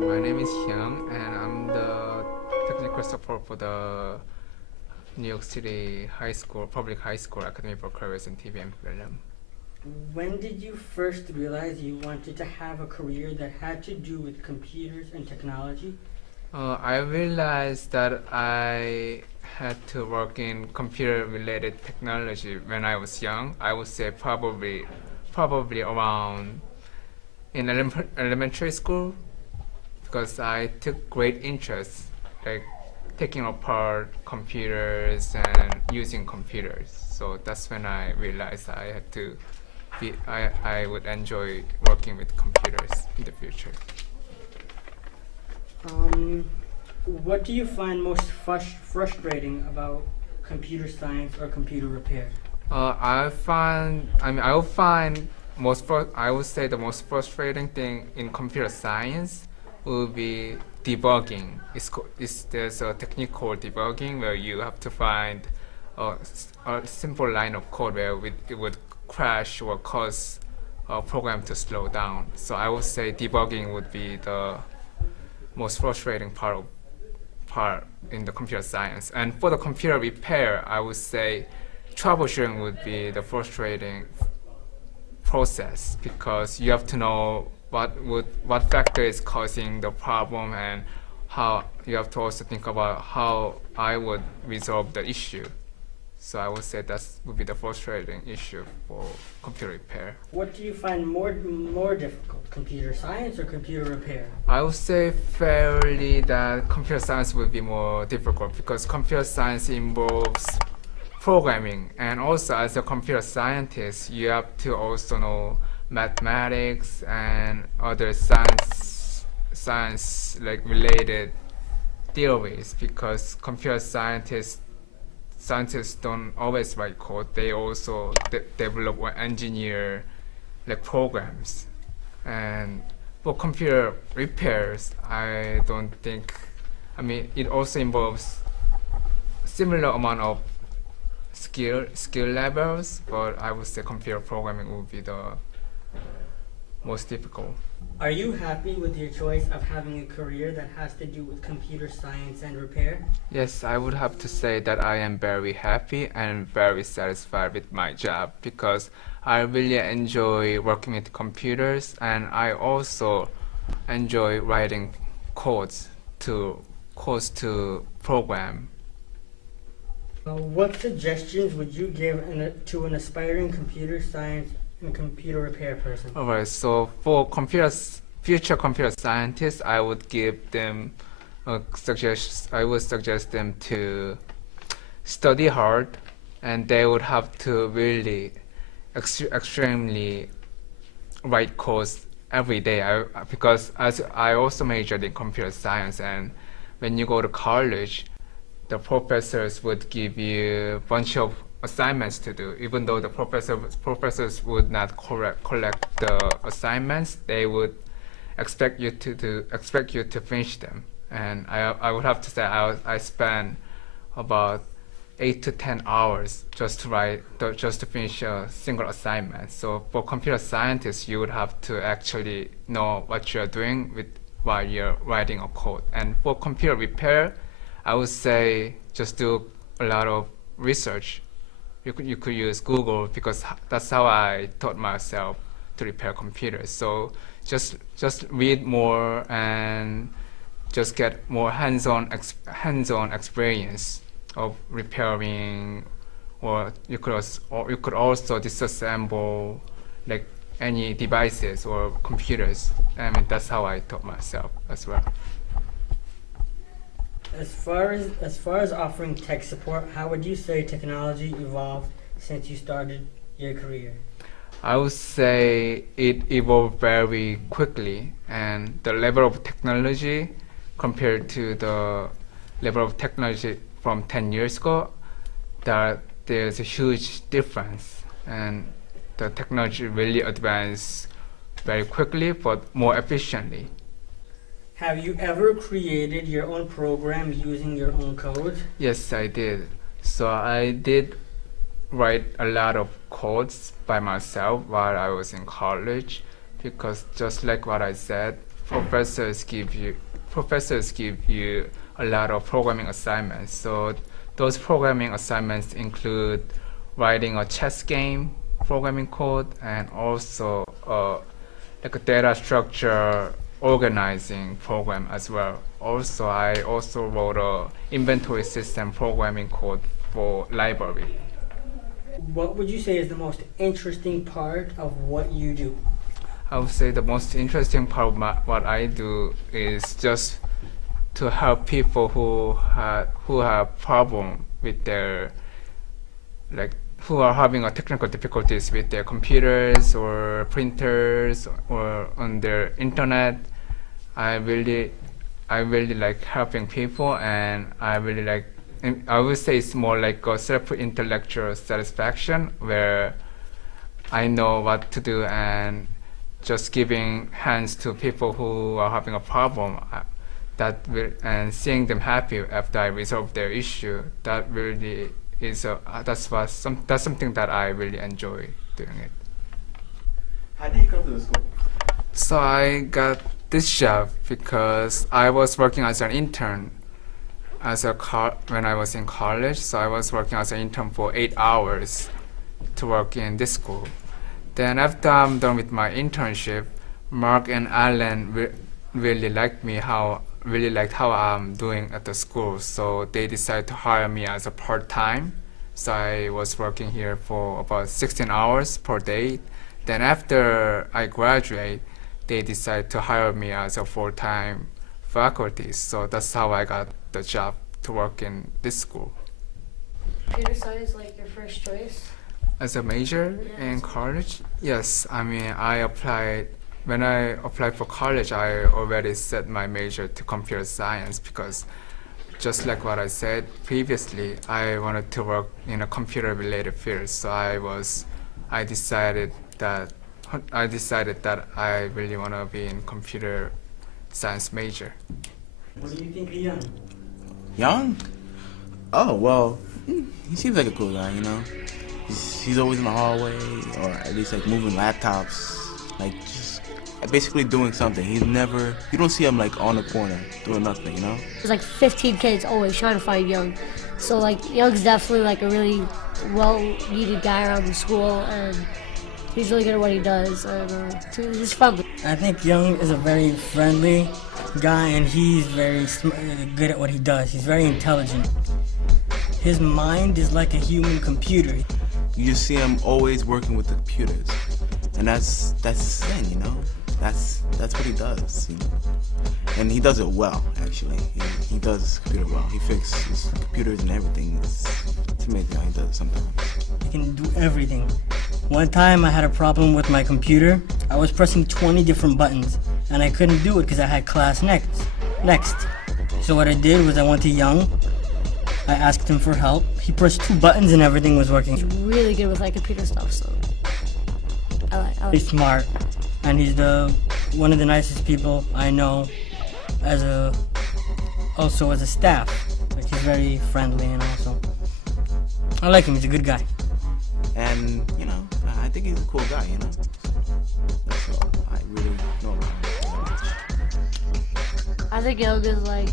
my name is Hyung, and I'm the technical support for the New York City High School, Public High School Academy for Careers in TV and Film. When did you first realize you wanted to have a career that had to do with computers and technology? I realized that I had to work in computer-related technology when I was young. I would say probably around in elementary school, because I took great interest, like taking apart computers and using computers. So that's when I realized I would enjoy working with computers in the future. What do you find most frustrating about computer science or computer repair? I would say the most frustrating thing in computer science would be debugging. There's a technical debugging where you have to find a simple line of code where it would crash or cause a program to slow down. So I would say debugging would be the most frustrating part in the computer science. And for the computer repair, I would say troubleshooting would be the frustrating process, because you have to know what factor is causing the problem, and how you have to also think about how I would resolve the issue. So I would say that would be the frustrating issue for computer repair. What do you find more difficult, computer science or computer repair? I would say fairly that computer science would be more difficult, because computer science involves programming, and also as a computer scientist you have to also know mathematics and other science like related theories, because computer scientists don't always write code. They also develop or engineer like programs. And for computer repairs, it also involves similar amount of skill levels, but I would say computer programming would be the most difficult. Are you happy with your choice of having a career that has to do with computer science and repair? Yes, I would have to say that I am very happy and very satisfied with my job, because I really enjoy working with computers, and I also enjoy writing codes to program. What suggestions would you give to an aspiring computer science and computer repair person? Alright, so for future computer scientists, I would give them I would suggest them to study hard, and they would have to really extremely write codes every day. Because as I also majored in computer science, and when you go to college, the professors would give you a bunch of assignments to do. Even though the professors would not collect the assignments, they would expect you to finish them. And I would have to say I spend about 8 to 10 hours just to finish a single assignment. So for computer scientists, you would have to actually know what you're doing while you're writing a code. And for computer repair, I would say just do a lot of research. You could use Google, because that's how I taught myself to repair computers. So just read more and just get more hands-on experience of repairing, or you could also disassemble like any devices or computers. I mean, that's how I taught myself as well. As far as offering tech support, how would you say technology evolved since you started your career? I would say it evolved very quickly, and the level of technology compared to the level of technology from 10 years ago, there's a huge difference, and the technology really advanced very quickly but more efficiently. Have you ever created your own program using your own code? Yes, I did. So I did write a lot of codes by myself while I was in college, because just like what I said, professors give you a lot of programming assignments. So those programming assignments include writing a chess game programming code and also like a data structure organizing program as well. Also, I also wrote a inventory system programming code for library. What would you say is the most interesting part of what you do? I would say the most interesting part of what I do is just to help people who have problem with their who are having a technical difficulties with their computers or printers or on their internet. I really like helping people, and I would say it's more like a self-intellectual satisfaction where I know what to do, and just giving hands to people who are having a problem and seeing them happy after I resolve their issue, that really is that's something that I really enjoy doing it. How did you come to the school? So I got this job because I was working as an intern when I was in college. So I was working as an intern for 8 hours to work in this school. Then after I'm done with my internship, Mark and Alan really liked how I'm doing at the school. So they decided to hire me as a part-time. So I was working here for about 16 hours per day. Then after I graduate, they decided to hire me as a full-time faculty. So that's how I got the job to work in this school. Computer science like your first choice? As a major in college? Yes, I mean, when I applied for college, I already set my major to computer science because just like what I said previously, I wanted to work in a computer-related field. So I decided that I really want to be in computer science major. What do you think of Young? Young? Oh, well, he seems like a cool guy, you know? He's always in the hallway, or at least like moving laptops, like just basically doing something. You don't see him like on the corner doing nothing, you know? There's like 15 kids always trying to find Young. So like Young's definitely like a really well-needed guy around the school, and he's really good at what he does, and he's friendly. I think Young is a very friendly guy, and he's very good at what he does. He's very intelligent. His mind is like a human computer. You just see him always working with the computers, and that's his thing, you know. That's what he does, you know. And he does it well, actually. He does his computer well. He fixes computers and everything. It's amazing how he does it sometimes. He can do everything. One time I had a problem with my computer. I was pressing 20 different buttons, and I couldn't do it because I had class next. So what I did was I went to Young. I asked him for help. He pressed 2 buttons and everything was working. He's really good with like computer stuff, so I like. He's smart, and he's one of the nicest people I know. Also as a staff, like he's very friendly, and also I like him. He's a good guy. And you know, I think he's a cool guy, you know. That's all I really know about him. I think Young is like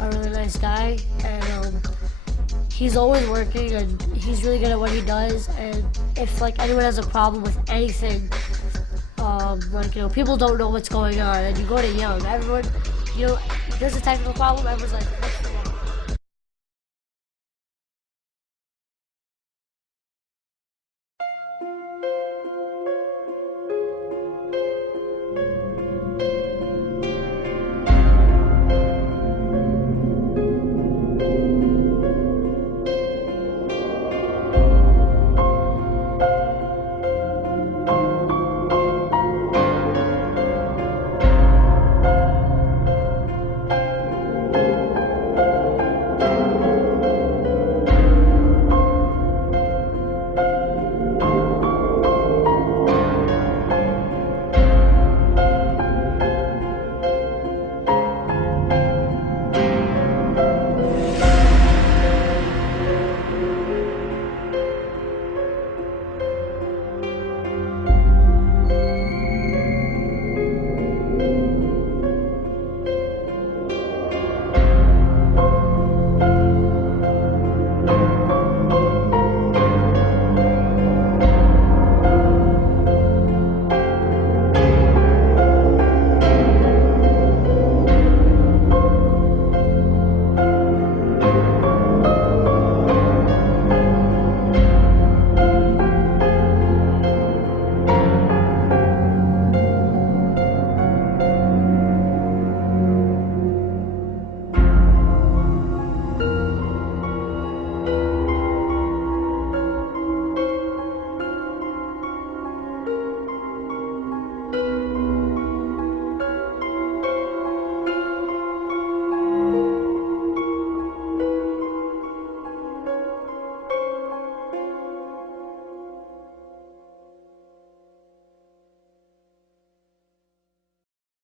a really nice guy, and he's always working, and he's really good at what he does. And if like anyone has a problem with anything, people don't know what's going on, and you go to Young. Everyone, if there's a technical problem, everyone's like,